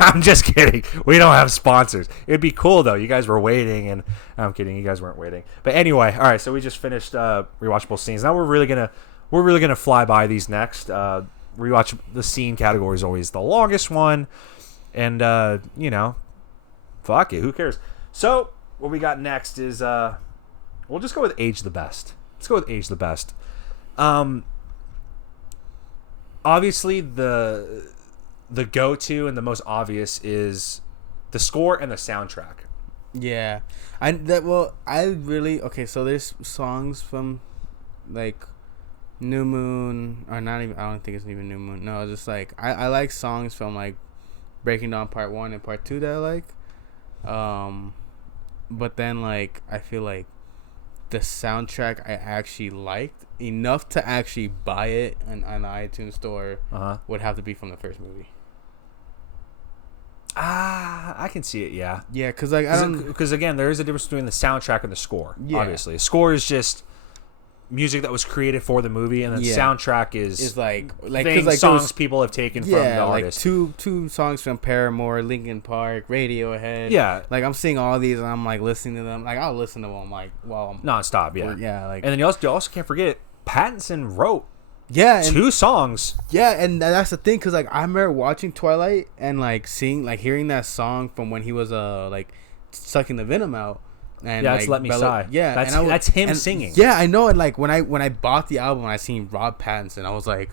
I'm just kidding. We don't have sponsors. It'd be cool though. You guys were waiting, and I'm kidding. You guys weren't waiting. But anyway, all right. So we just finished rewatchable scenes. Now we're really gonna fly by these next. Rewatch the scene category is always the longest one, and fuck it. Who cares? So what we got next is we'll just go with age the best. Let's go with age the best. Obviously the go-to and the most obvious is the score and the soundtrack. Yeah, so there's songs from like New Moon, or not even. I don't think it's even New Moon. No, just like I like songs from like Breaking Dawn Part 1 and Part 2 that I like. But then like I feel like the soundtrack I actually liked enough to actually buy it on the iTunes store would have to be from the first movie. I can see it. Yeah, because like because again, there is a difference between the soundtrack and the score. Yeah. Obviously, score is just music that was created for the movie, and then soundtrack is like things, like songs people have taken from the artist. Like two songs from Paramore, Linkin Park, Radiohead. Yeah, like I'm seeing all these and I'm like listening to them. Like I'll listen to them like nonstop. Like, and then you also can't forget Pattinson wrote 2 songs. Yeah, and that's the thing, because like I remember watching Twilight and like hearing that song from when he was like sucking the venom out. And it's Let Me Sigh. Yeah, that's him singing. Yeah, I know. And like when I bought the album, I seen Rob Pattinson. I was like,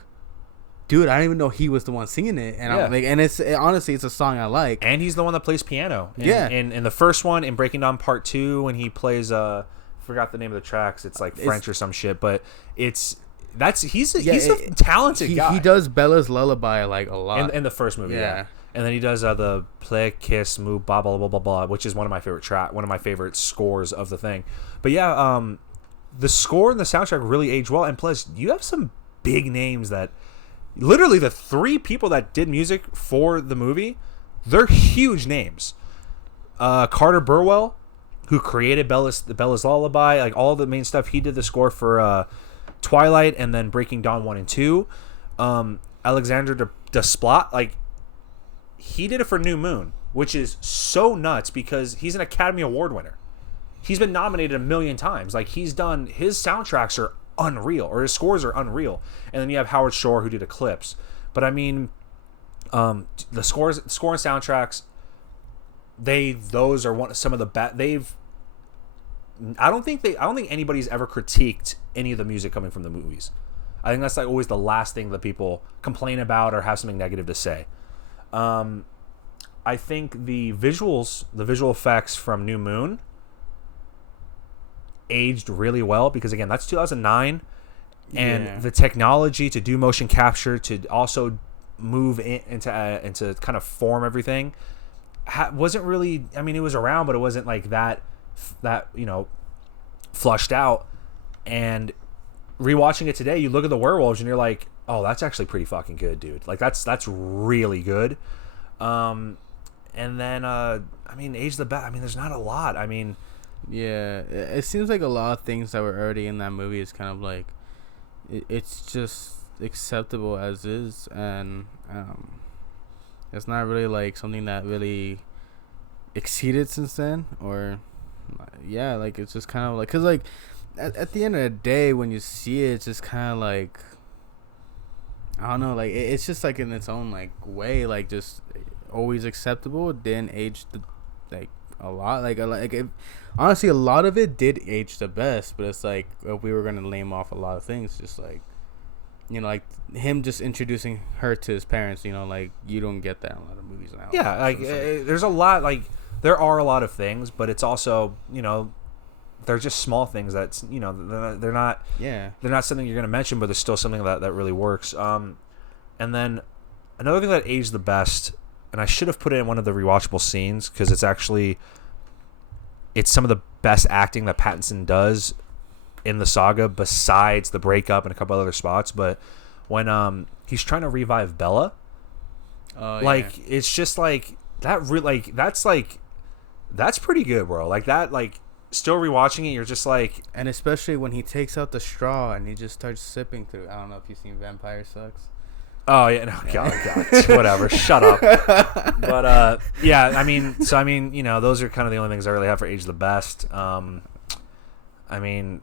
dude, I didn't even know he was the one singing it. And I'm like, and honestly, it's a song I like. And he's the one that plays piano. In the first one, in Breaking Dawn Part 2, when he plays forgot the name of the tracks. It's like French or some shit, but he's a talented guy. He does Bella's Lullaby like a lot in the first movie. Yeah. And then he does the Play Kiss Move blah blah blah blah blah, which is one of my favorite scores of the thing. But the score and the soundtrack really age well, and plus you have some big names that literally the 3 people that did music for the movie, they're huge names. Carter Burwell, who created Bella's Lullaby, like all the main stuff, he did the score for Twilight and then Breaking Dawn 1 and 2. Alexander Desplat, like he did it for New Moon, which is so nuts because he's an Academy Award winner. He's been nominated a million times. Like his soundtracks are unreal, or his scores are unreal. And then you have Howard Shore, who did Eclipse. But I mean, the score and soundtracks, those are some of the best. I don't think anybody's ever critiqued any of the music coming from the movies. I think that's like always the last thing that people complain about or have something negative to say. I think the visual effects from New Moon aged really well because again, that's 2009, and the technology to do motion capture, to also move into kind of form everything, wasn't really. I mean, it was around, but it wasn't like that flushed out. And rewatching it today, you look at the werewolves and you're like, oh, that's actually pretty fucking good, dude. Like that's really good. And then I mean, age the best. I mean, there's not a lot. I mean, yeah, it seems like a lot of things that were already in that movie is kind of like it's just acceptable as is, and it's not really like something that really exceeded since then, or like it's just kind of like, because like at the end of the day when you see it, it's just kind of like, I don't know, like it's just like in its own like way, like just always acceptable. It didn't age like a lot, honestly a lot of it did age the best, but it's like if we were gonna name off a lot of things, just like, like him just introducing her to his parents, like you don't get that in a lot of movies now. Yeah, like there's a lot, like there are a lot of things, but it's also, they're just small things that's, they're not something you're going to mention, but there's still something that really works. And then another thing that aged the best, and I should have put it in one of the rewatchable scenes because it's some of the best acting that Pattinson does in the saga besides the breakup and a couple other spots. But when he's trying to revive Bella, it's just like that. That's pretty good, bro. Like that, like still rewatching it, you're just like, and especially when he takes out the straw and he just starts sipping through. I don't know if you've seen Vampire Sucks. Oh yeah, no, God, whatever. Shut up. But yeah, I mean, those are kind of the only things I really have for Age the Best. I mean,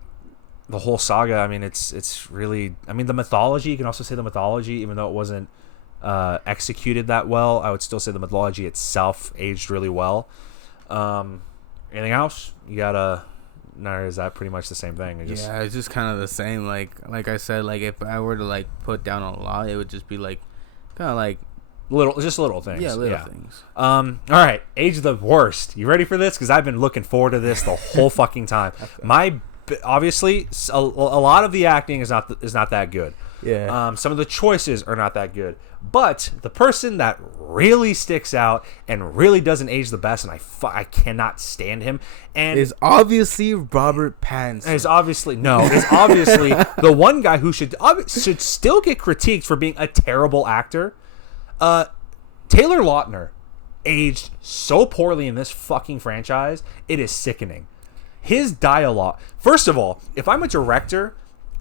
the whole saga. I mean, it's really. I mean, the mythology. You can also say the mythology, even though it wasn't executed that well. I would still say the mythology itself aged really well. Anything else? You gotta. No, is that pretty much the same thing? Yeah, it's just kind of the same. Like I said, like if I were to like put down a lot, it would just be like kind of like little things. Yeah, little things. All right, Age of the Worst. You ready for this? Because I've been looking forward to this the whole fucking time. Okay. Obviously, a lot of the acting is not that good. Yeah. Some of the choices are not that good. But the person that really sticks out and really doesn't age the best, and I cannot stand him, and is obviously Robert Pattinson. Is obviously the one guy who should still get critiqued for being a terrible actor. Taylor Lautner aged so poorly in this fucking franchise. It is sickening. His dialogue. First of all, if I'm a director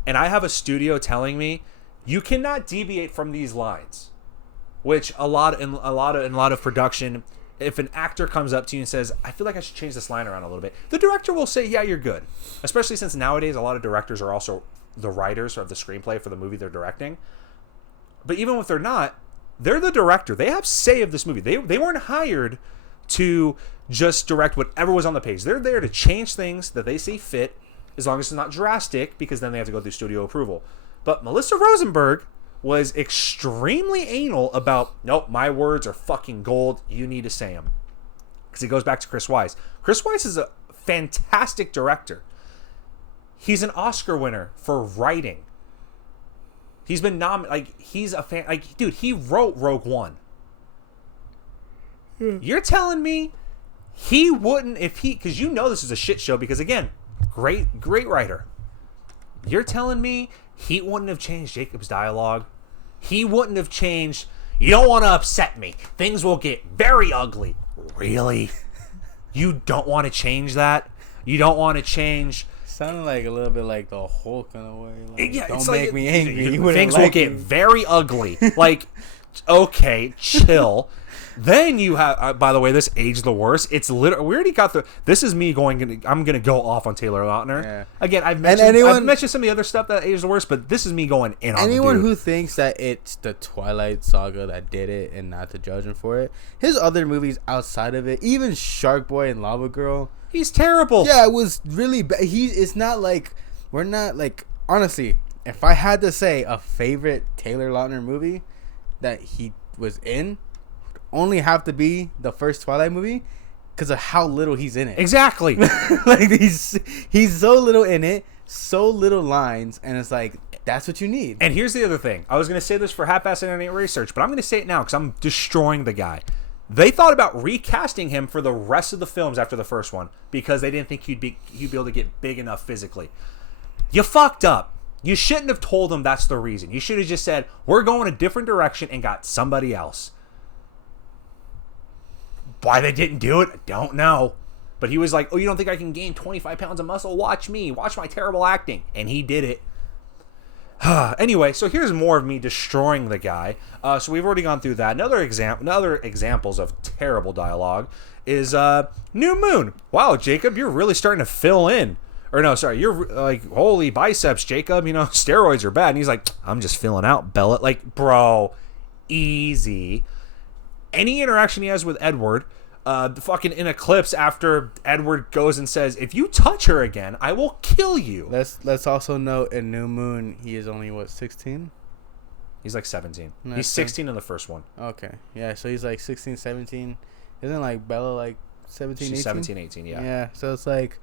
and I have a studio telling me you cannot deviate from these lines, which in a lot of production, if an actor comes up to you and says, I feel like I should change this line around a little bit, the director will say, yeah, you're good. Especially since nowadays a lot of directors are also the writers of the screenplay for the movie they're directing. But even if they're not, they're the director. They have say of this movie. They weren't hired to just direct whatever was on the page. They're there to change things that they see fit, as long as it's not drastic, because then they have to go through studio approval. But Melissa Rosenberg was extremely anal about, nope, my words are fucking gold. You need to say them. Because it goes back to Chris Wise. Chris Wise is a fantastic director. He's an Oscar winner for writing. He's been nominated. He's a fan. Dude, he wrote Rogue One. You're telling me he wouldn't because this is a shit show because, again, great writer. You're telling me he wouldn't have changed Jacob's dialogue? He wouldn't have changed, you don't want to upset me. Things will get very ugly. Really? You don't want to change that? You don't want to change... Sounded like a little bit like the Hulk in a way. Like, yeah, don't make me angry. Things will get very ugly. Like, okay, chill. Then you have, by the way, this Age the Worst. It's literally, we already got this is me I'm going to go off on Taylor Lautner. Yeah. Again, I've mentioned some of the other stuff that Age the Worst, but this is me going in on anyone who thinks that it's the Twilight Saga that did it and not to judge him for it. His other movies outside of it, even Shark Boy and Lava Girl. He's terrible. Yeah, it was really bad. It's not like, we're not like, honestly, if I had to say a favorite Taylor Lautner movie that he was in, only have to be the first Twilight movie because of how little he's in it. Exactly. Like he's so little in it, so little lines, and it's like that's what you need. And here's the other thing. I was going to say this for half-assed internet research, but I'm going to say it now because I'm destroying the guy. They thought about recasting him for the rest of the films after the first one because they didn't think he'd be able to get big enough physically. You fucked up. You shouldn't have told him that's the reason. You should have just said, we're going a different direction and got somebody else. Why they didn't do it, I don't know. But he was like, oh, you don't think I can gain 25 pounds of muscle? Watch me. Watch my terrible acting. And he did it. Anyway, so here's more of me destroying the guy. So we've already gone through that. Another examples of terrible dialogue is New Moon. Wow, Jacob, you're really starting to fill in. Or no, sorry, you're like, holy biceps, Jacob. You know, steroids are bad. And he's like, I'm just filling out, Bella. Like, bro, easy. Any interaction he has with Edward, fucking in Eclipse after Edward goes and says, if you touch her again, I will kill you. Let's also note in New Moon, he is only, 16? He's like 17. He's 16 in the first one. Okay. Yeah, so he's like 16, 17. Isn't like Bella like 17, She's 18? 17, 18, yeah. Yeah, so it's like...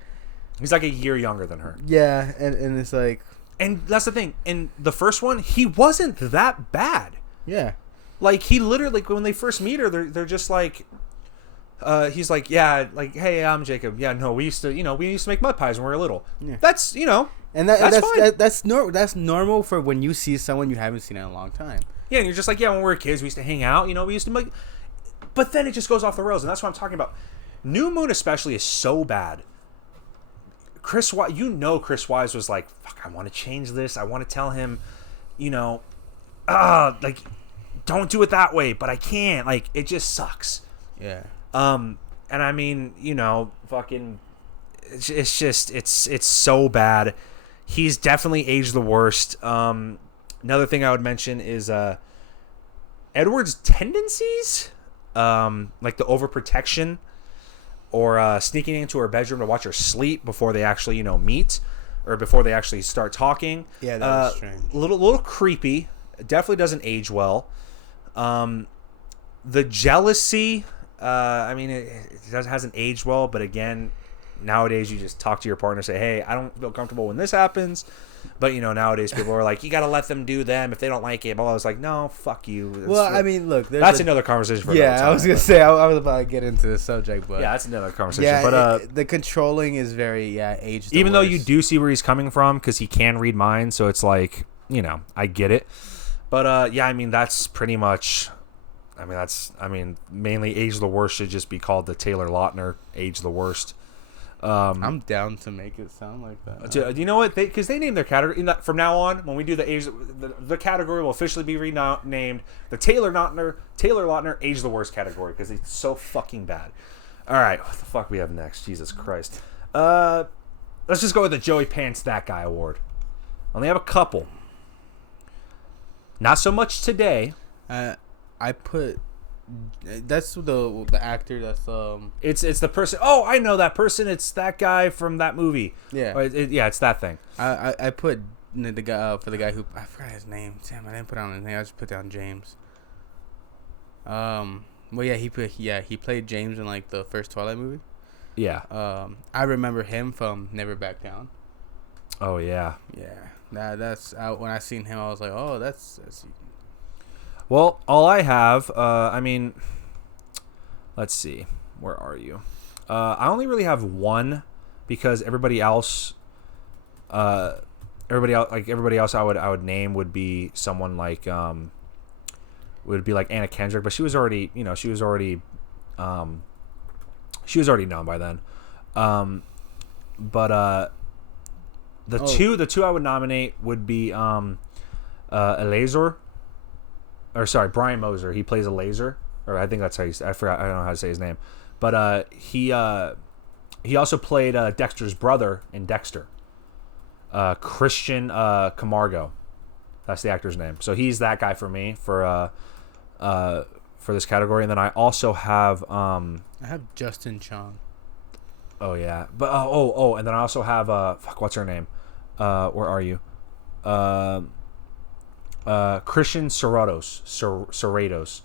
He's like a year younger than her. Yeah, and it's like... And that's the thing. In the first one, he wasn't that bad. Yeah. Like, he literally, like, when they first meet her, they're just like, he's like, yeah, like, hey, I'm Jacob. Yeah, no, we used to make mud pies when we were little. Yeah. That's, and that's fine. That's normal for when you see someone you haven't seen in a long time. Yeah, and you're just like, yeah, when we were kids, we used to hang out, we used to make, but then it just goes off the rails, and that's what I'm talking about. New Moon especially is so bad. Chris Wise was like, fuck, I want to change this. I want to tell him, like, don't do it that way, but I can't. Like, it just sucks. Yeah. And I mean, fucking, it's just, it's so bad. He's definitely aged the worst. Another thing I would mention is Edward's tendencies, like the overprotection, or sneaking into her bedroom to watch her sleep before they actually, meet, or before they actually start talking. Yeah, that was strange. Little creepy. Definitely doesn't age well. The jealousy, I mean, it hasn't aged well, but again, nowadays you just talk to your partner, say, hey, I don't feel comfortable when this happens. But, nowadays people are like, you got to let them do them if they don't like it. But I was like, no, fuck you. I mean, look. That's another conversation for another time. I was going to say, I was about to get into the subject. But yeah, that's another conversation. Yeah, but the controlling is very, aged. Even though you do see where he's coming from, because he can read minds, so it's like, I get it. But, yeah, I mean, that's pretty much... mainly Age the Worst should just be called the Taylor Lautner Age the Worst. I'm down to make it sound like that. Do you know what? Because they named their category from now on. When we do the age, the category will officially be renamed the Taylor Lautner Age the Worst category, because it's so fucking bad. All right, what the fuck we have next? Jesus Christ. Let's just go with the Joey Pants That Guy award. Only have a couple. Not so much today. I put. That's the actor. That's It's the person. Oh, I know that person. It's that guy from that movie. Yeah. Yeah, it's that thing. I put the guy for the guy who I forgot his name. Damn, I didn't put down his name. I just put down James. Well, yeah, he played James in like the first Twilight movie. Yeah. I remember him from Never Back Down. Oh yeah. Yeah. That's when I seen him, I was like, oh, that's. Well, all I have, let's see, where are you? I only really have one, because everybody else I would name would be someone like would be like Anna Kendrick, but she was already known by then. But the two I would nominate would be Eleazar. Or sorry, Brian Moser. He plays a laser, or I think that's how I forgot. I don't know how to say his name, but he also played Dexter's brother in Dexter. Christian Camargo, that's the actor's name. So he's that guy for me for this category. And then I also have I have Justin Chong. Oh yeah, but and then I also have what's her name? Where are you? Christian Serratos.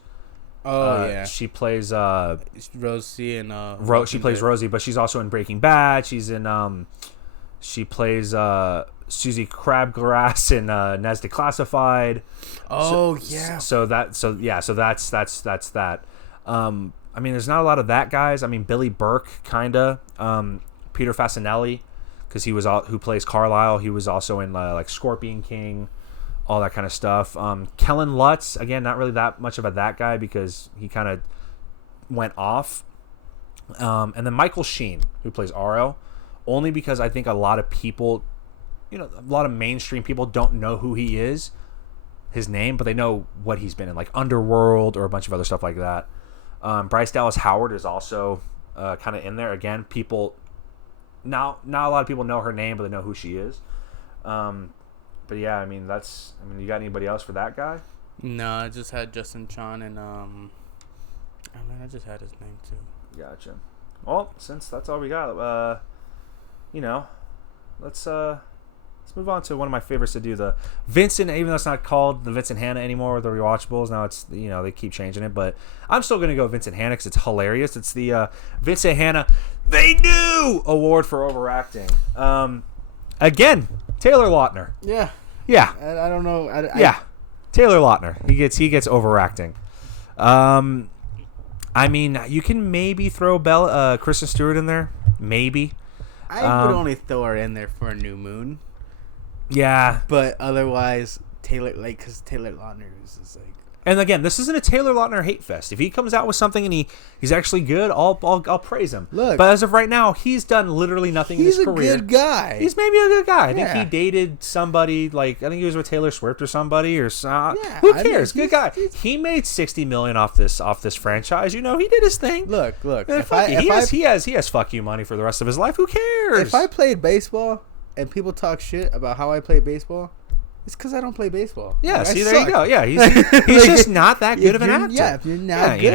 Oh yeah. She plays Rosie and she plays Rosie, but she's also in Breaking Bad. She's in she plays Susie Crabgrass in Nes Declassified. Oh yeah. So that's that. I mean, there's not a lot of that guys. I mean, Billy Burke kinda. Peter Fasinelli, because who plays Carlisle. He was also in like Scorpion King. All that kind of stuff. Kellen Lutz, again, not really that much of that guy, because he kind of went off. And then Michael Sheen, who plays Aro, only because I think a lot of people, a lot of mainstream people don't know who he is, his name, but they know what he's been in, like Underworld or a bunch of other stuff like that. Bryce Dallas Howard is also kind of in there. Again, people, not a lot of people know her name, but they know who she is. But yeah, I mean, you got anybody else for that guy? No, I just had Justin Chon and I just had his name too. Gotcha. Well, since that's all we got, let's move on to one of my favorites to do, the Vincent. Even though it's not called the Vincent Hanna anymore with the rewatchables, now it's they keep changing it, but I'm still gonna go Vincent Hanna because it's hilarious. It's the Vincent Hanna They Knew Award for overacting. Again, Taylor Lautner. Yeah. I don't know. Taylor Lautner. He gets overacting. I mean, you can maybe throw Kristen Stewart in there. Maybe. I would only throw her in there for a New Moon. Yeah. But otherwise, because Taylor Lautner is just like, And again, this isn't a Taylor Lautner hate fest. If he comes out with something and he's actually good, I'll praise him. Look, but as of right now, he's done literally nothing in his career. He's a good guy. He's maybe a good guy. I think he dated somebody, like, I think he was with Taylor Swift or somebody, or who cares? Good guy. He made $60 million off this franchise. You know, he did his thing. Look. He has fuck you money for the rest of his life. Who cares? If I played baseball and people talk shit about how I play baseball, it's because I don't play baseball. Yeah, like, see, there you go. Yeah, he's just not that good of an actor. Yeah, if you're not good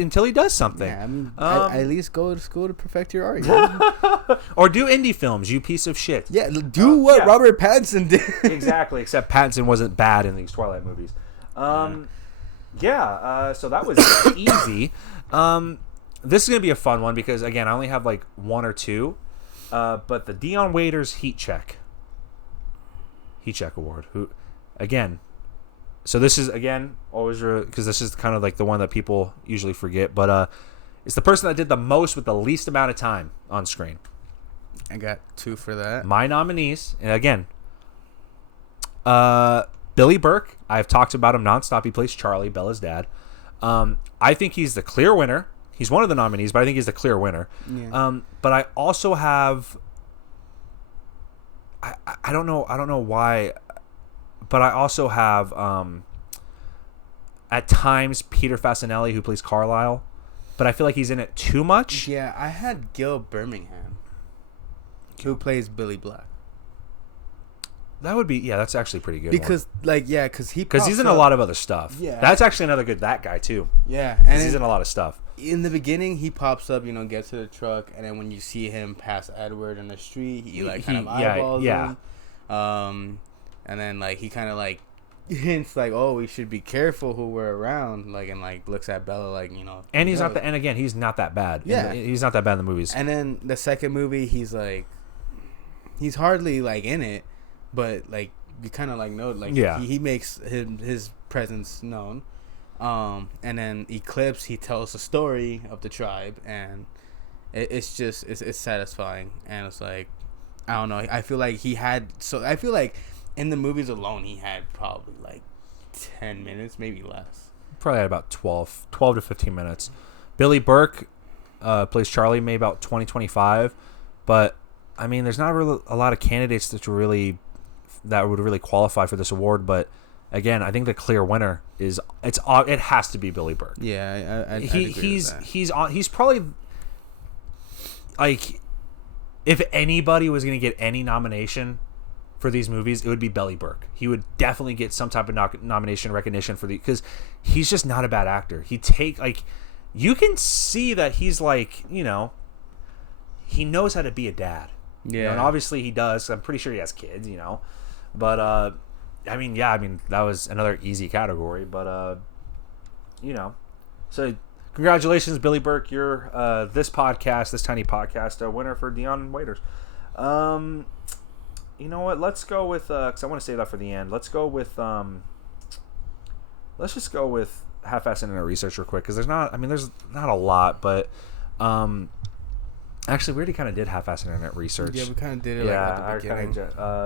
until he does something. Yeah, I mean, at least go to school to perfect your art. Yeah. Or do indie films, you piece of shit. Yeah, do what Robert Pattinson did. Exactly, except Pattinson wasn't bad in these Twilight movies. So that was easy. This is going to be a fun one because, again, I only have like one or two. But the Dion Waiters Heat Check Award. Who, again, so this is, again, always, because this is kind of like the one that people usually forget, but it's the person that did the most with the least amount of time on screen. I got 2 for that. My nominees, and again, Billy Burke. I've talked about him nonstop. He plays Charlie, Bella's dad. I think he's the clear winner. He's one of the nominees, but I think he's the clear winner. Yeah. But I also have, I don't know why, but I also have at times Peter Fasinelli, who plays Carlisle, but I feel like he's in it too much. Yeah, I had Gil Birmingham, who plays Billy Black. That would be, that's actually pretty good. Because he's in a lot of other stuff. Yeah, that's actually another good that guy too. Yeah, and he's in a lot of stuff. In the beginning, he pops up, gets to the truck, and then when you see him pass Edward in the street, he kind of eyeballs him. And then he kind of hints oh, we should be careful who we're around, and looks at Bella And he's not and again, he's not that bad. Yeah, he's not that bad in the movies. And then the second movie, he's hardly in it, but you kind of know he makes his presence known. And then Eclipse, he tells the story of the tribe, and it's satisfying, and it's I don't know. I feel like in the movies alone, he had probably 10 minutes, maybe less. Probably had about 12 to 15 minutes. Billy Burke plays Charlie, maybe about 20-25, but I mean, there's not really a lot of candidates that would really qualify for this award, but again, I think the clear winner it has to be Billy Burke. Yeah, he's probably if anybody was going to get any nomination for these movies, it would be Billy Burke. He would definitely get some type of nomination recognition because he's just not a bad actor. You can see that he's he knows how to be a dad. Yeah, and obviously he does. I'm pretty sure he has kids. But I mean, that was another easy category, but so congratulations, Billy Burke. You're this tiny podcast winner for Dion Waiters. You know what? Let's go with because I want to save that for the end. Let's go with let's just go with half-assed internet research real quick because there's not a lot, but actually, we already kind of did half-assed internet research. Yeah, we kind of did it at the beginning.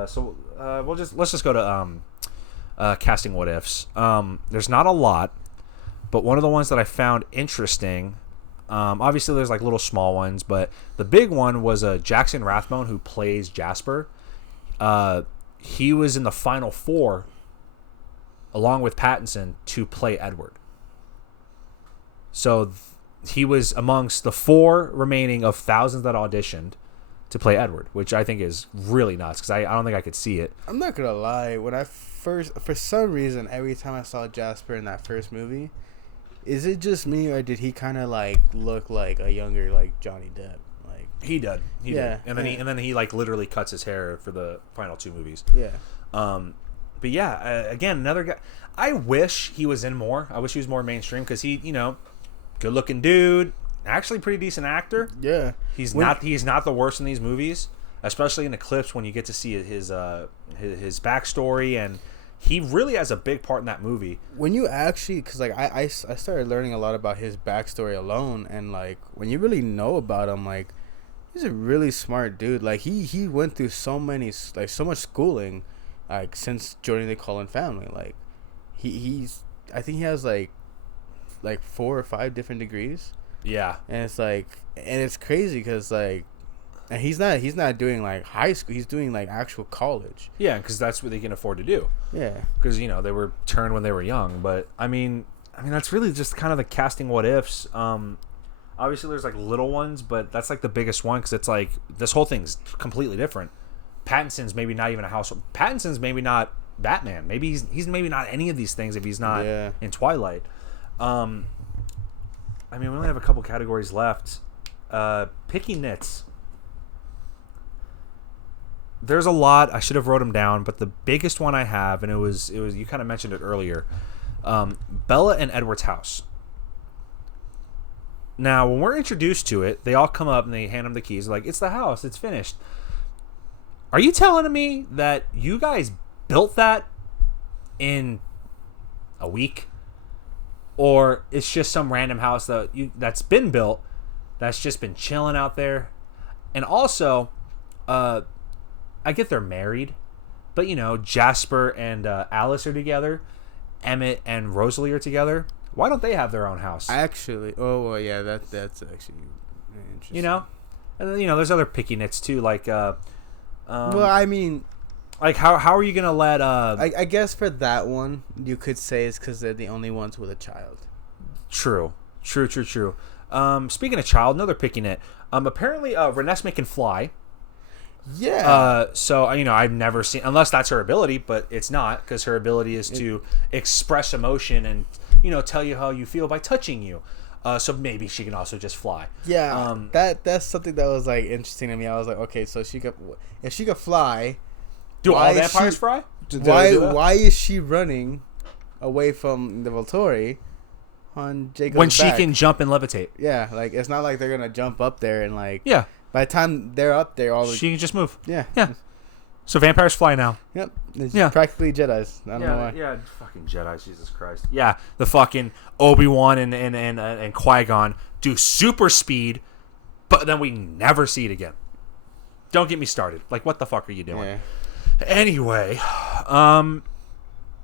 So let's just go to casting what ifs. There's not a lot, but one of the ones that I found interesting. Obviously, there's little small ones, but the big one was Jackson Rathbone, who plays Jasper. He was in the final 4, along with Pattinson, to play Edward. So he was amongst the 4 remaining of thousands that auditioned to play Edward, which I think is really nuts because I don't think I could see it. I'm not gonna lie, for some reason, every time I saw Jasper in that first movie, is it just me or did he kind of look like a younger Johnny Depp? He did. He did. And then he literally cuts his hair for the final 2 movies. Yeah. But yeah, again, another guy. I wish he was in more. I wish he was more mainstream because he, good looking dude, actually pretty decent actor. Yeah. He's not the worst in these movies, especially in Eclipse when you get to see his backstory, and he really has a big part in that movie. When you actually, because I started learning a lot about his backstory alone, and when you really know about him, he's a really smart dude. He went through so much schooling, since joining the Cullen family. He's I think he has like 4 or 5 different degrees. Yeah. And it's like, and it's crazy because like, and he's not doing like high school. He's doing like actual college. Yeah, because that's what they can afford to do. Yeah. Because they were turned when they were young, but I mean that's really just kind of the casting what ifs. Obviously there's like little ones, but that's like the biggest one because it's like this whole thing's completely different. Pattinson's maybe not even a household. Pattinson's maybe not Batman. Maybe he's maybe not any of these things if he's not in Twilight. I mean, we only have a couple categories left. Picky nits. There's a lot. I should have wrote them down, but the biggest one I have, and it was you kind of mentioned it earlier. Bella and Edward's house. Now, when we're introduced to it, they all come up and they hand him the keys. They're like, it's the house. It's finished. Are you telling me that you guys built that in a week? Or it's just some random house that's been built, that's just been chilling out there? And also, I get they're married, but Jasper and Alice are together. Emmett and Rosalie are together. Why don't they have their own house? Actually, yeah, that's actually interesting. And then there's other picky nits too, like well, I mean, like how are you gonna let I guess for that one you could say it's because they're the only ones with a child. True. Speaking of child, another picky nit. Apparently Renesmee can fly. Yeah. So I've never seen, unless that's her ability, but it's not, because her ability is to express emotion and tell you how you feel by touching you. So maybe she can also just fly. Yeah. That's something that was like interesting to me. I was like, okay, so if she could fly, do all vampires fly? Why is she running away from the Volturi on Jacob's when she back? can jump and levitate? Yeah, like it's not like they're gonna jump up there and like by the time they're up there, she can just move. Yeah. So vampires fly now. Yep. It's practically Jedis. I don't know why. Yeah, fucking Jedi, Jesus Christ. Yeah, the fucking Obi-Wan and Qui-Gon do super speed, but then we never see it again. Don't get me started. Like, what the fuck are you doing? Yeah. Anyway, what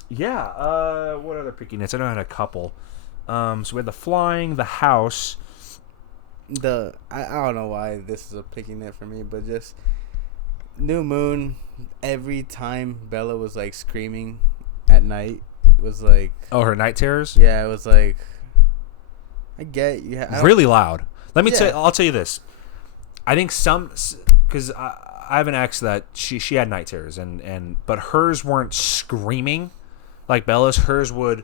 other picky nits? I know I had a couple. So we had the flying, the house. I don't know why this is a picky nit for me, but just New Moon, every time Bella was like screaming at night, was like, oh, her night terrors? Yeah, it was like, I get really loud. I'll tell you this. I think because I have an ex that she had night terrors but hers weren't screaming like Bella's. Hers were,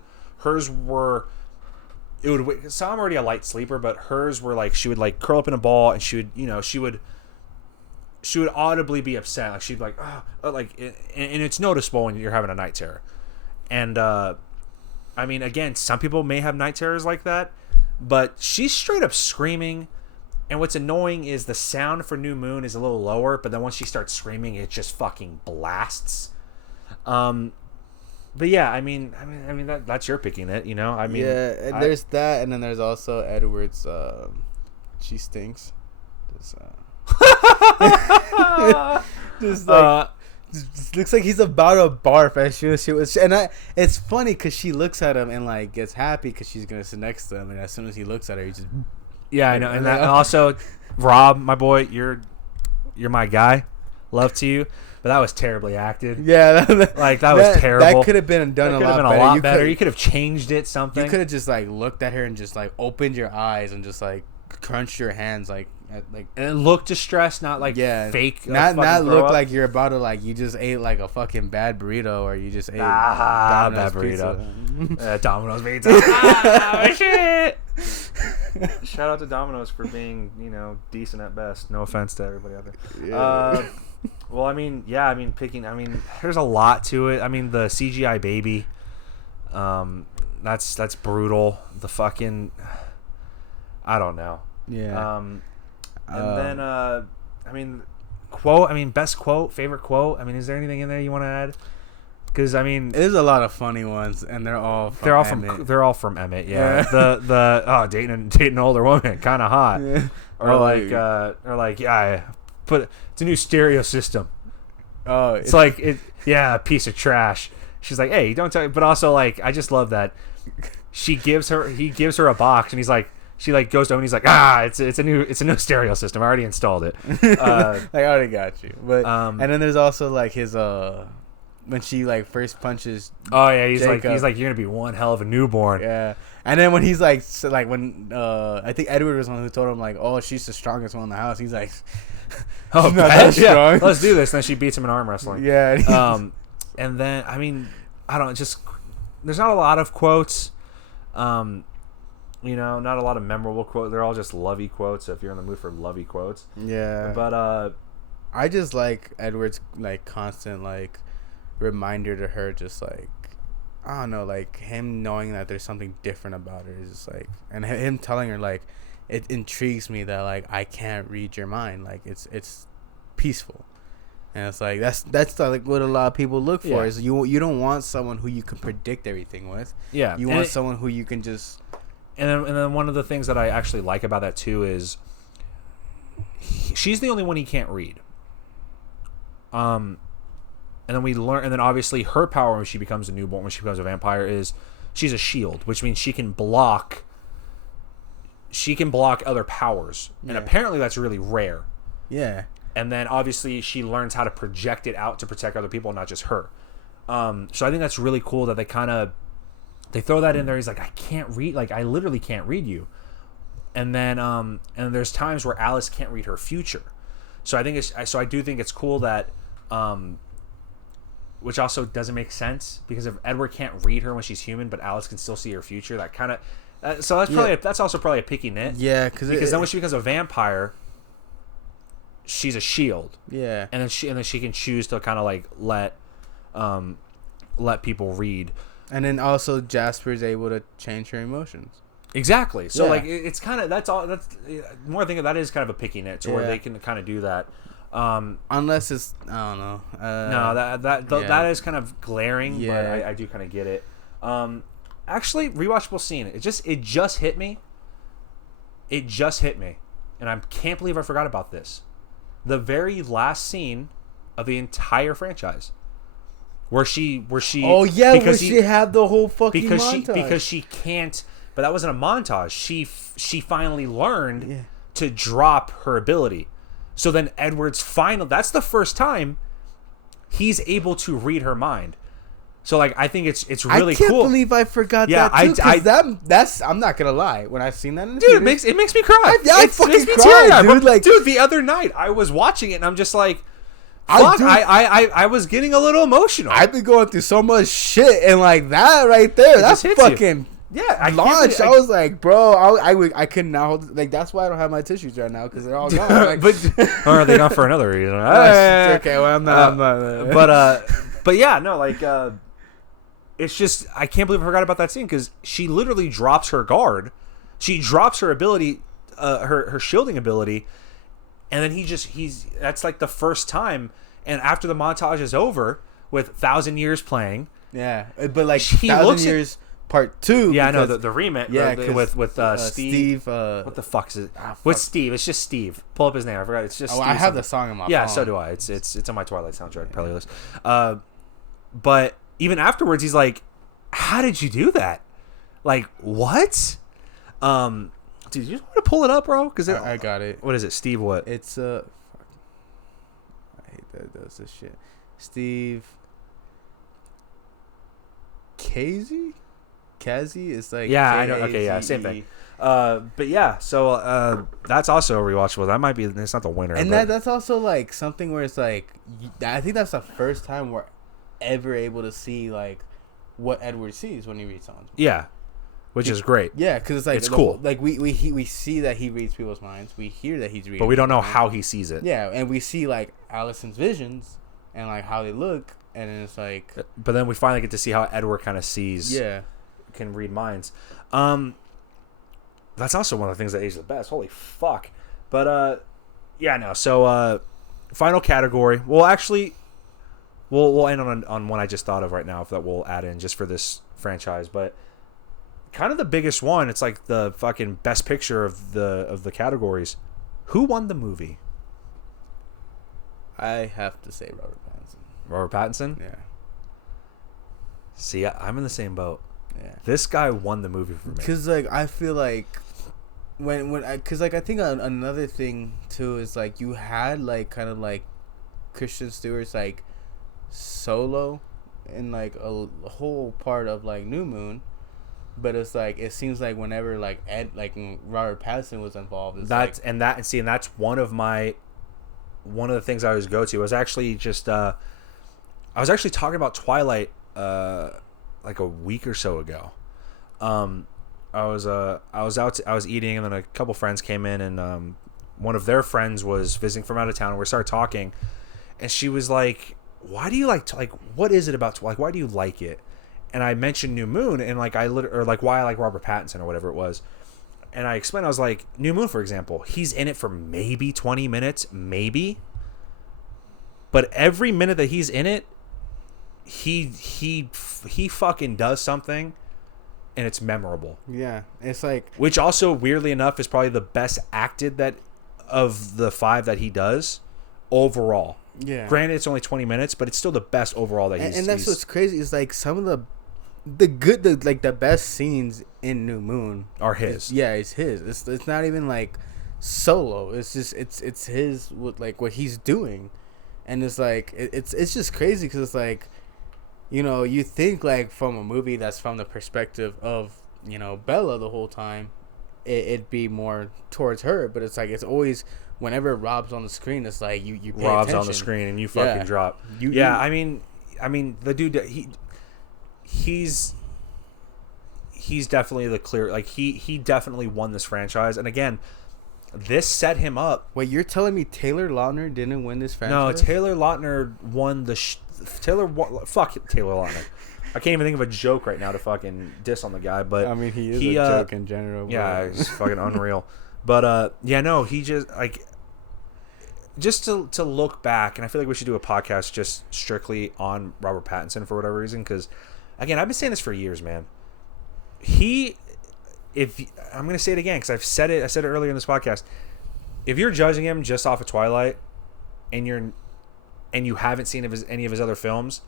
so I'm already a light sleeper, but hers were like, she would like curl up in a ball and she would audibly be upset. Like she'd like, and it's noticeable when you're having a night terror. And I mean, again, some people may have night terrors like that, but she's straight up screaming. And what's annoying is the sound for New Moon is a little lower, but then once she starts screaming, it just fucking blasts. But yeah, I mean that's your picking it, I mean, yeah, and there's that, and then there's also Edward's. She stinks. Just like just looks like he's about to barf, and she was, and it's funny because she looks at him and like gets happy because she's gonna sit next to him, and as soon as he looks at her, he just. Yeah, I know, and that also, Rob, my boy, you're my guy. Love to you, but that was terribly acted. Yeah, that was terrible. That could have been done a lot better. You could have changed it something. You could have just like looked at her and just like opened your eyes and just like crunched your hands like and look distressed, not like fake. Not look like you're about to like you just ate like a fucking bad burrito or you just ate Domino's bad burrito. Pizza. Domino's pizza. Shit. Shout out to Domino's for being decent at best. No offense to everybody out there. Yeah. Well, I mean, there's a lot to it. I mean, the CGI baby, that's brutal. The fucking, I don't know. Yeah. And then, quote. I mean, best quote, favorite quote. I mean, is there anything in there you want to add? Because I mean, there's a lot of funny ones, and they're all from Emmett. Yeah. The dating an older woman, kind of hot. Yeah. It's a new stereo system. Oh, it's like a piece of trash. She's like, hey, don't tell me. But also, like, I just love that he gives her a box, and he's like, she like goes to him, and he's like, it's a new stereo system. I already installed it. Like, I already got you. But and then there's also like his when she like first punches. Oh yeah, he's Jacob. like you're gonna be one hell of a newborn. Yeah, and then when he's like, when I think Edward was the one who told him like, oh, she's the strongest one in the house. He's like, oh, not that strong. Let's do this. And then she beats him in arm wrestling. Yeah. And then I mean, I don't just. There's not a lot of quotes. You know, not a lot of memorable quotes. They're all just lovey quotes. So if you're in the mood for lovey quotes. Yeah. But I just like Edward's like constant like reminder to her, just like, I don't know, like him knowing that there's something different about her is just like, and him telling her like, it intrigues me that like I can't read your mind, like it's peaceful, and it's like that's like what a lot of people look for, is you don't want someone who you can predict everything with. Yeah, you want someone who you can just. And then one of the things that I actually like about that too is she's the only one he can't read. And then we learn, and then obviously her power when she becomes a newborn, when she becomes a vampire, is she's a shield, which means she can block other powers, and apparently that's really rare. Yeah. And then obviously she learns how to project it out to protect other people, not just her. So I think that's really cool that they throw that in there. He's like, I can't read, like I literally can't read you. And then and there's times where Alice can't read her future. So I do think it's cool that which also doesn't make sense, because if Edward can't read her when she's human, but Alice can still see her future, that kind of so that's also probably a picky nit. Yeah, because then when she becomes a vampire, she's a shield. Yeah, and then she can choose to kind of like let people read. And then also Jasper's able to change her emotions. Exactly. So like it's kind of that's more I think that is kind of a picky nit to where they can kind of do that. Unless it's, I don't know. No, that is kind of glaring, but I do kind of get it. Actually, rewatchable scene. It just hit me. It just hit me, and I can't believe I forgot about this. The very last scene of the entire franchise, where she. Oh yeah, where she had the whole fucking montage. Because she can't. But that wasn't a montage. She finally learned to drop her ability. So then Edward's that's the first time he's able to read her mind. So like I think it's really cool. I can't believe I forgot that too. That's I'm not gonna lie. When I've seen that in the theaters, it makes me cry. I fucking cry, dude. Like, dude, the other night I was watching it and I'm just like, fuck, I was getting a little emotional. I've been going through so much shit, and like that right there, that's fucking. Yeah, I was like, bro, I couldn't now hold. Like, that's why I don't have my tissues right now, because they're all gone. Like, or are they gone for another reason? Okay, well I'm not. But yeah, no, like, it's just I can't believe I forgot about that scene, because she literally drops her guard, she drops her ability, her shielding ability, and then that's like the first time, and after the montage is over with 1,000 Years playing, but like 1,000 Years. Part 2. Yeah, I know the remake. With Steve. What the fuck is it? With Steve, it's just Steve. Pull up his name. I forgot. It's just. Oh, Steve I have the song in my phone. Yeah, so do I. It's on my Twilight soundtrack playlist. But even afterwards, he's like, "How did you do that? Like what? Dude, you just want to pull it up, bro? Because I got it. What is it, Steve? What? It's fuck. I hate that it does this shit. Steve. Kazi is like I know. Okay, yeah, same thing. But yeah, so that's also rewatchable. That might be. It's not the winner, and that's also like something where it's like I think that's the first time we're ever able to see like what Edward sees when he reads songs. Yeah, which is great. Yeah, because it's like it's cool. Like we see that he reads people's minds. We hear that he's reading, but we don't know how he sees it. Yeah, and we see like Allison's visions and like how they look, and then it's like. But then we finally get to see how Edward kind of sees. Yeah. Can read minds. That's also one of the things that ages the best. Holy fuck. But yeah, no. So final category. Well, actually, we'll end on one I just thought of right now that we'll add in just for this franchise. But kind of the biggest one. It's like the fucking best picture of the categories. Who won the movie? I have to say Robert Pattinson. Robert Pattinson? Yeah. See, I'm in the same boat. Yeah. This guy won the movie for me. Because, like, I feel like because, like, I think another thing, too, is, like, you had, like, kind of, like, Kristen Stewart's, like, solo in, like, a whole part of, like, New Moon. But it's like it seems like whenever like when Robert Pattinson was involved, it's that's like, and that's one of the things I always go to. I was actually just I was actually talking about Twilight like a week or so ago. I was eating, and then a couple friends came in, and one of their friends was visiting from out of town, and we started talking, and she was like, "Why do you what is it about why do you like it?" And I mentioned New Moon, and like why I like Robert Pattinson or whatever it was. And I explained, I was like, New Moon, for example, he's in it for maybe 20 minutes, maybe. But every minute that he's in it, he fucking does something, and it's memorable. Yeah, it's like, which also, weirdly enough, is probably the best acted that of the 5 that he does overall. Yeah. Granted, it's only 20 minutes, but it's still the best overall that and that's what's crazy is like some of the best scenes in New Moon are his. It's his. It's not even like solo. It's just it's his with like what he's doing, and it's like it's just crazy because it's like, you know, you think like from a movie that's from the perspective of, you know, Bella the whole time, it'd be more towards her, but it's like it's always whenever Rob's on the screen, it's like you pay Rob's attention. on the screen and you fucking drop. I mean the dude, he's definitely the clear, like he definitely won this franchise, and again, this set him up. Wait, you're telling me Taylor Lautner didn't win this franchise? No, Taylor Lautner won the fuck Taylor Lautner. I can't even think of a joke right now to fucking diss on the guy, but I mean he is a joke in general. Yeah, he's fucking unreal. But he just like, just to look back, and I feel like we should do a podcast just strictly on Robert Pattinson for whatever reason, because again, I've been saying this for years, man. I'm gonna say it again because I said it earlier in this podcast. If you're judging him just off of Twilight, and you haven't seen any of his other films,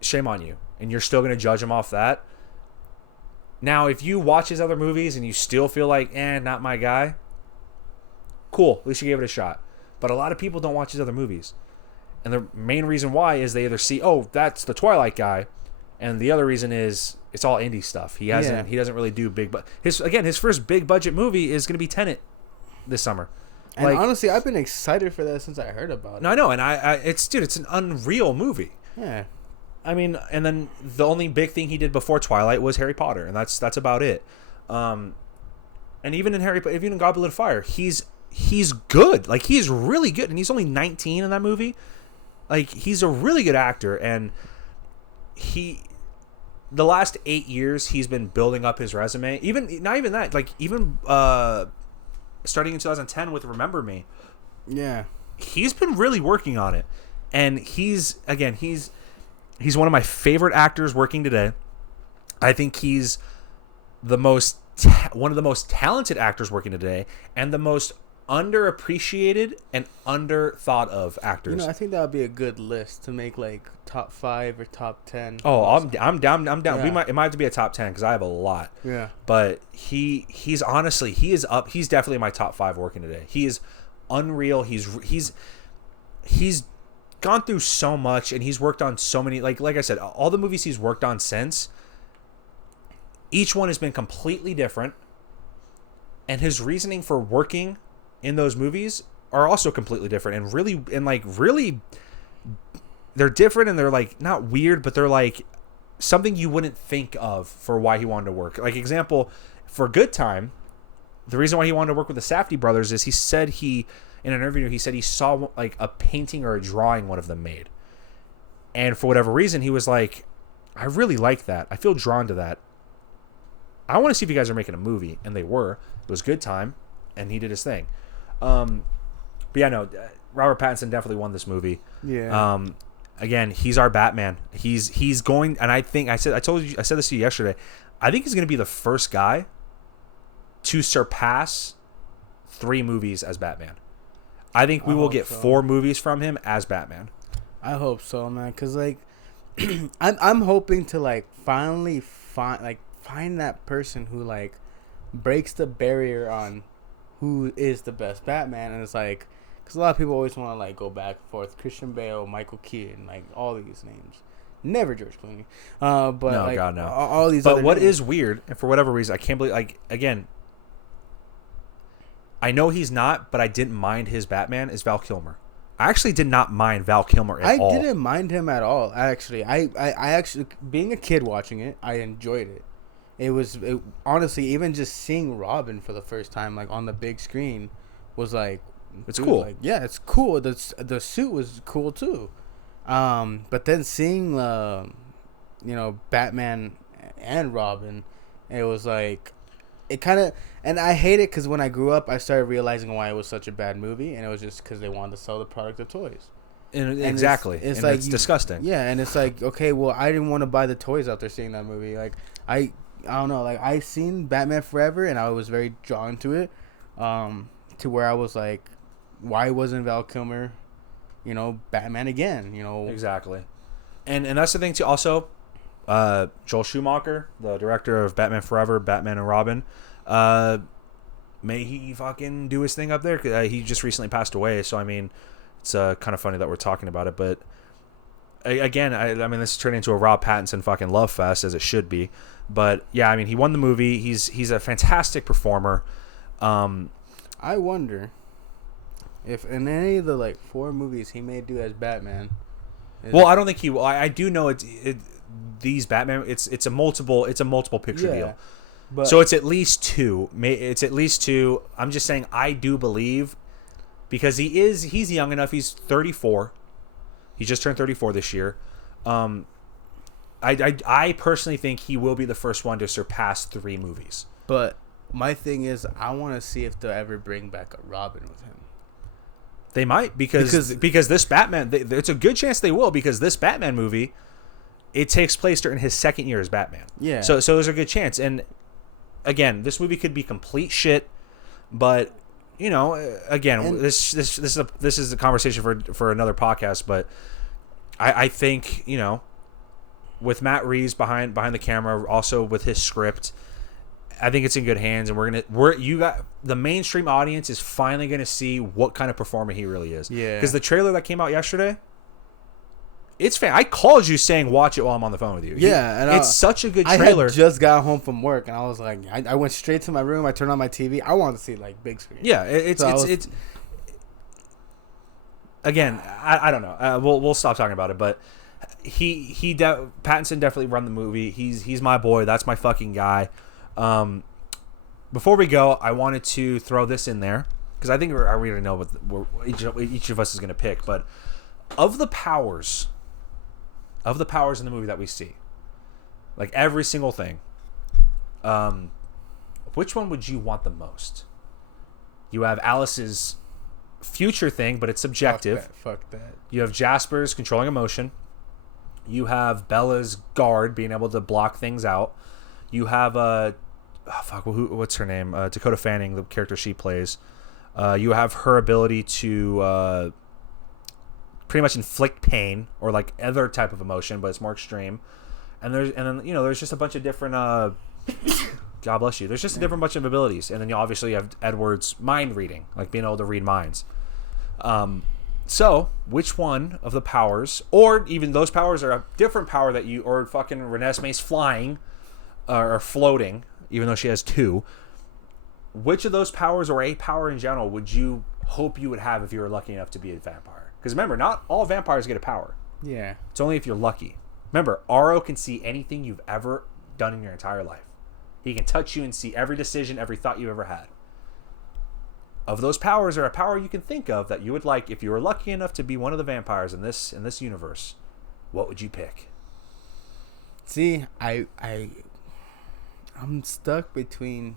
shame on you, and you're still gonna judge him off that. Now, if you watch his other movies and you still feel like, not my guy, cool, at least you gave it a shot. But a lot of people don't watch his other movies. And the main reason why is they either see, oh, that's the Twilight guy, and the other reason is it's all indie stuff. He doesn't really do big, but his first big budget movie is going to be Tenet this summer. And like, honestly, I've been excited for that since I heard about it. No, I know, and it's an unreal movie. Yeah. I mean, and then the only big thing he did before Twilight was Harry Potter, and that's about it. And even in Goblet of Fire, he's good. Like, he's really good, and he's only 19 in that movie. Like, he's a really good actor, and the last 8 years he's been building up his resume. Not even that, like even starting in 2010 with Remember Me. Yeah, he's been really working on it, and he's one of my favorite actors working today. I think he's one of the most talented actors working today, and the most underappreciated and underthought of actors. You know, I think that would be a good list to make, like top 5 or top 10. Oh, I'm down. Yeah. It might have to be a top 10 because I have a lot. Yeah. But he's honestly, he is up. He's definitely in my top 5 working today. He is unreal. He's gone through so much, and he's worked on so many. Like I said, all the movies he's worked on since, each one has been completely different, and his reasoning for working in those movies are also completely different, and really they're different, and they're like not weird, but they're like something you wouldn't think of for why he wanted to work. Like, example, for Good Time, the reason why he wanted to work with the Safdie brothers is he said in an interview he said he saw like a painting or a drawing one of them made, and for whatever reason he was like, I really like that, I feel drawn to that, I want to see if you guys are making a movie. And they were. It was Good Time, and he did his thing. But yeah, no, Robert Pattinson definitely won this movie. Yeah. Again, he's our Batman. He's going, and I think I said this to you yesterday. I think he's going to be the first guy to surpass 3 movies as Batman. I think we will get 4 movies from him as Batman. I hope so, man. Because, like, I'm hoping to like finally find that person who like breaks the barrier on who is the best Batman, and it's like because a lot of people always want to like go back and forth. Christian Bale, Michael Keaton, like all these names. Never George Clooney. But no, like, God, no. All these. But other what names. is weird, and for whatever reason, I can't believe. Like again, I know he's not, but I didn't mind his Batman is Val Kilmer. I actually did not mind Val Kilmer at all. I didn't mind him at all. Actually, I actually being a kid watching it, I enjoyed it. Honestly, even just seeing Robin for the first time, like on the big screen, was like, it's cool. Like, yeah, it's cool. The suit was cool too. But then seeing Batman and Robin, it was like, it kind of, and I hate it because when I grew up, I started realizing why it was such a bad movie, and it was just because they wanted to sell the product of toys. And exactly. It's like it's disgusting. Yeah, and it's like, okay, well, I didn't want to buy the toys after seeing that movie. Like, I don't know. Like, I seen Batman Forever, and I was very drawn to it, to where I was like, why wasn't Val Kilmer, Batman again? Exactly. And that's the thing too. Also, Joel Schumacher, the director of Batman Forever, Batman and Robin, may he fucking do his thing up there. He just recently passed away, so I mean, it's kind of funny that we're talking about it. But again, I mean, this is turning into a Rob Pattinson fucking love fest, as it should be. But yeah, I mean, he won the movie. He's a fantastic performer. I wonder if in any of the like 4 movies he may do as Batman. Well, I don't think he will. I do know these Batman. It's a multiple picture deal. But so it's at least 2. It's at least 2. I'm just saying I do believe because he's young enough. He's 34. He just turned 34 this year. I personally think he will be the first one to surpass 3 movies. But my thing is, I want to see if they'll ever bring back a Robin with him. They might because this Batman. It's a good chance they will because this Batman movie, it takes place during his second year as Batman. Yeah. So there's a good chance. And again, this movie could be complete shit, but again, this is a conversation for another podcast. But I think with Matt Reeves behind the camera, also with his script, I think it's in good hands, and the mainstream audience is finally gonna see what kind of performer he really is. Yeah. Because the trailer that came out yesterday, it's I called you saying watch it while I'm on the phone with you. Yeah, and it's such a good trailer. I had just got home from work, and I was like, I went straight to my room. I turned on my TV. I wanted to see like big screen. Yeah, it's again, I don't know. We'll stop talking about it, but Pattinson definitely run the movie. He's my boy. That's my fucking guy. Before we go, I wanted to throw this in there because I think I already know what each of us is going to pick. But of the powers in the movie that we see, like every single thing, which one would you want the most? You have Alice's future thing, but it's subjective. Fuck that. You have Jasper's controlling emotion. You have Bella's guard being able to block things out. You have what's her name? Dakota Fanning, the character she plays. You have her ability to pretty much inflict pain or like other type of emotion, but it's more extreme. And then there's just a bunch of different God bless you. There's just a different bunch of abilities, and then you obviously have Edward's mind reading, like being able to read minds. So which one of the powers, or even those powers, are a different power that you, or fucking Renesmee's flying or floating, even though she has 2. Which of those powers, or a power in general, would you hope you would have if you were lucky enough to be a vampire? Because remember, not all vampires get a power. Yeah. It's only if you're lucky. Remember, Aro can see anything you've ever done in your entire life. He can touch you and see every decision, every thought you ever had. Of those powers, or a power you can think of that you would like if you were lucky enough to be one of the vampires in this universe, what would you pick? See, I'm stuck between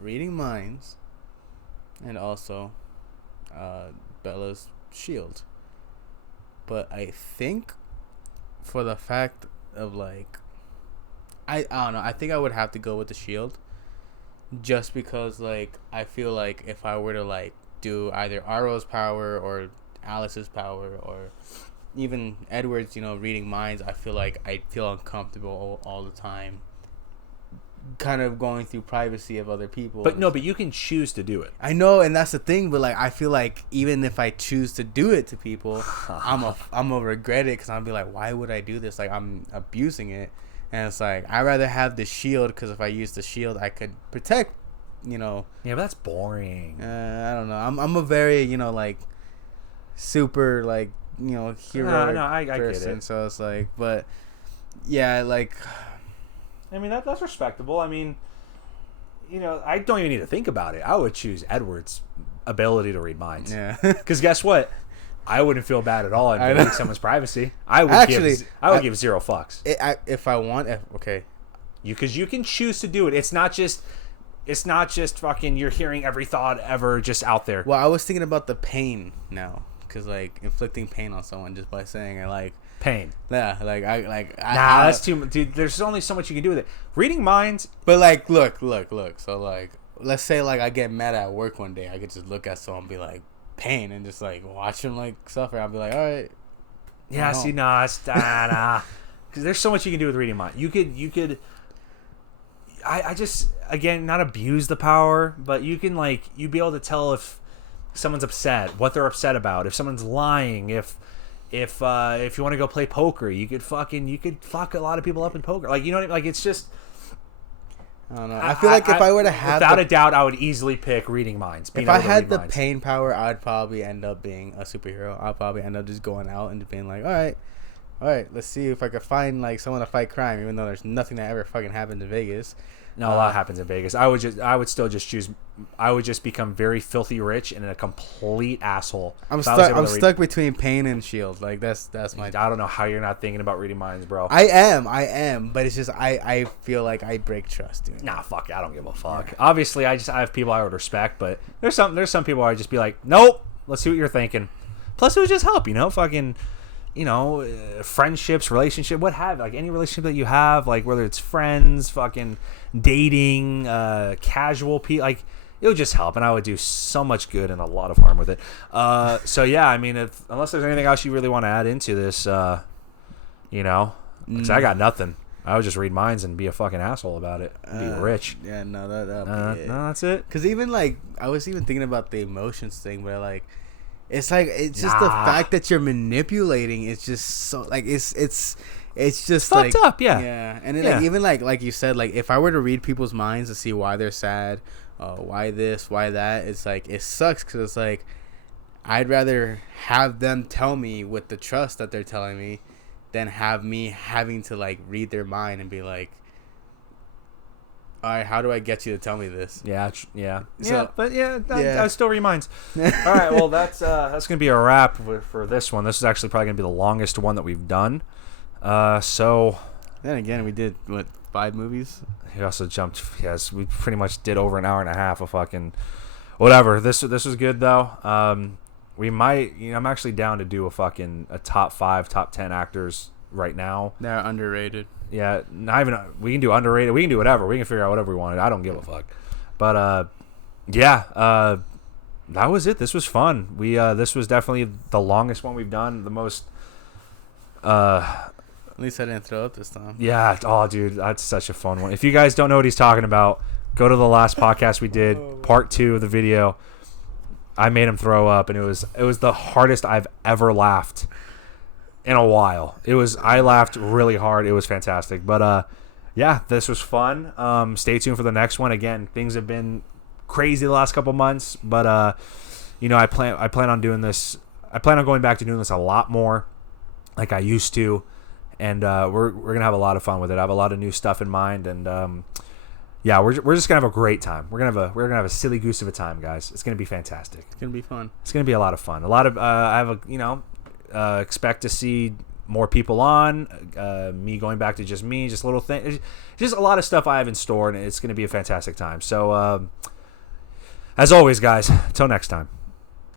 reading minds and also Bella's shield. But I think for the fact of like, I don't know, I think I would have to go with the shield, just because like I feel like if I were to like do either Aro's power or Alice's power or even Edward's, reading minds, I feel like I feel uncomfortable all the time, kind of going through privacy of other people. But no, but you can choose to do it. I know, and that's the thing. But like, I feel like even if I choose to do it to people, I'm gonna regret it because I'll be like, why would I do this? Like, I'm abusing it, and it's like I'd rather have the shield because if I use the shield, I could protect. Yeah, but that's boring. I don't know. I'm a very like super like hero I person. get it. So it's like, but yeah, like. I mean, that's respectable. I mean, I don't even need to think about it. I would choose Edward's ability to read minds. Yeah. Because guess what? I wouldn't feel bad at all invading someone's privacy. I would give zero fucks. If I want, okay. Because you can choose to do it. It's not just fucking you're hearing every thought ever just out there. Well, I was thinking about the pain now. Because, like, inflicting pain on someone just by saying I like... Pain. Yeah, that's too much. Dude, there's only so much you can do with it. Reading minds... But, like, look. So, like, let's say, like, I get mad at work one day. I could just look at someone and be like, pain, and just, like, watch them, like, suffer. I'll be like, all right. Yeah, see, nah. Because there's so much you can do with reading minds. You could... I just, again, not abuse the power, but you can, like, you'd be able to tell if someone's upset, what they're upset about, if someone's lying, if you want to go play poker, you could fuck a lot of people up in poker. Like, you know what I mean? Like, it's just... I don't know. I feel like if I were to have... Without a doubt, I would easily pick reading minds. If I had the pain power, I'd probably end up being a superhero. I'd probably end up just going out and being like, all right, let's see if I could find, like, someone to fight crime, even though there's nothing that ever fucking happened in Vegas. No, a lot happens in Vegas. I would still just choose. I would just become very filthy rich and a complete asshole. I'm stuck between pain and shield. Like that's my. I don't know how you're not thinking about reading minds, bro. I am, but it's just I feel like I break trust, dude. Nah, fuck. I don't give a fuck. Yeah. Obviously, I have people I would respect, but there's some people where I just be like, nope. Let's see what you're thinking. Plus, it would just help, fucking. Friendships, relationship, what have, like, any relationship that you have, like, whether it's friends, fucking dating, casual people, like, it would just help, and I would do so much good and a lot of harm with it. So yeah, I mean, unless there's anything else you really want to add into this, because I got nothing. I would just read minds and be a fucking asshole about it. Be rich. Yeah, no, that'll be it. No, that's it. Because even, like, I was even thinking about the emotions thing, where, like, it's like it's just the fact that you're manipulating. It's just so like it's just fucked up, yeah. Yeah, and then, like, even like you said, like if I were to read people's minds to see why they're sad, why this, why that, it's like it sucks because it's like I'd rather have them tell me with the trust that they're telling me than have me having to like read their mind and be like, all right, how do I get you to tell me this? Yeah. So, but that still reminds. All right, well, that's gonna be a wrap for this one. This is actually probably gonna be the longest one that we've done. So. Then again, we did 5 movies. We also jumped. Yes, we pretty much did over an hour and a half of fucking whatever. This was good though. We might. I'm actually down to do a top 5, top 10 actors right now. They're underrated. Yeah, not even. We can do underrated. We can do whatever. We can figure out whatever we want. I don't give a fuck. But that was it. This was fun. This was definitely the longest one we've done. The most. At least I didn't throw up this time. Yeah. Oh, dude, that's such a fun one. If you guys don't know what he's talking about, go to the last podcast we did, part 2 of the video. I made him throw up, and it was the hardest I've ever laughed in a while. I laughed really hard. It was fantastic. But this was fun. Stay tuned for the next one. Again, things have been crazy the last couple months, but I plan on doing this. I plan on going back to doing this a lot more, like I used to, and we're gonna have a lot of fun with it. I have a lot of new stuff in mind, and we're just gonna have a great time. We're gonna have a silly goose of a time, guys. It's gonna be fantastic. It's gonna be fun. It's gonna be a lot of fun. I have expect to see more people on, me going back to just little things, just a lot of stuff I have in store, and it's going to be a fantastic time. So as always, guys, until next time.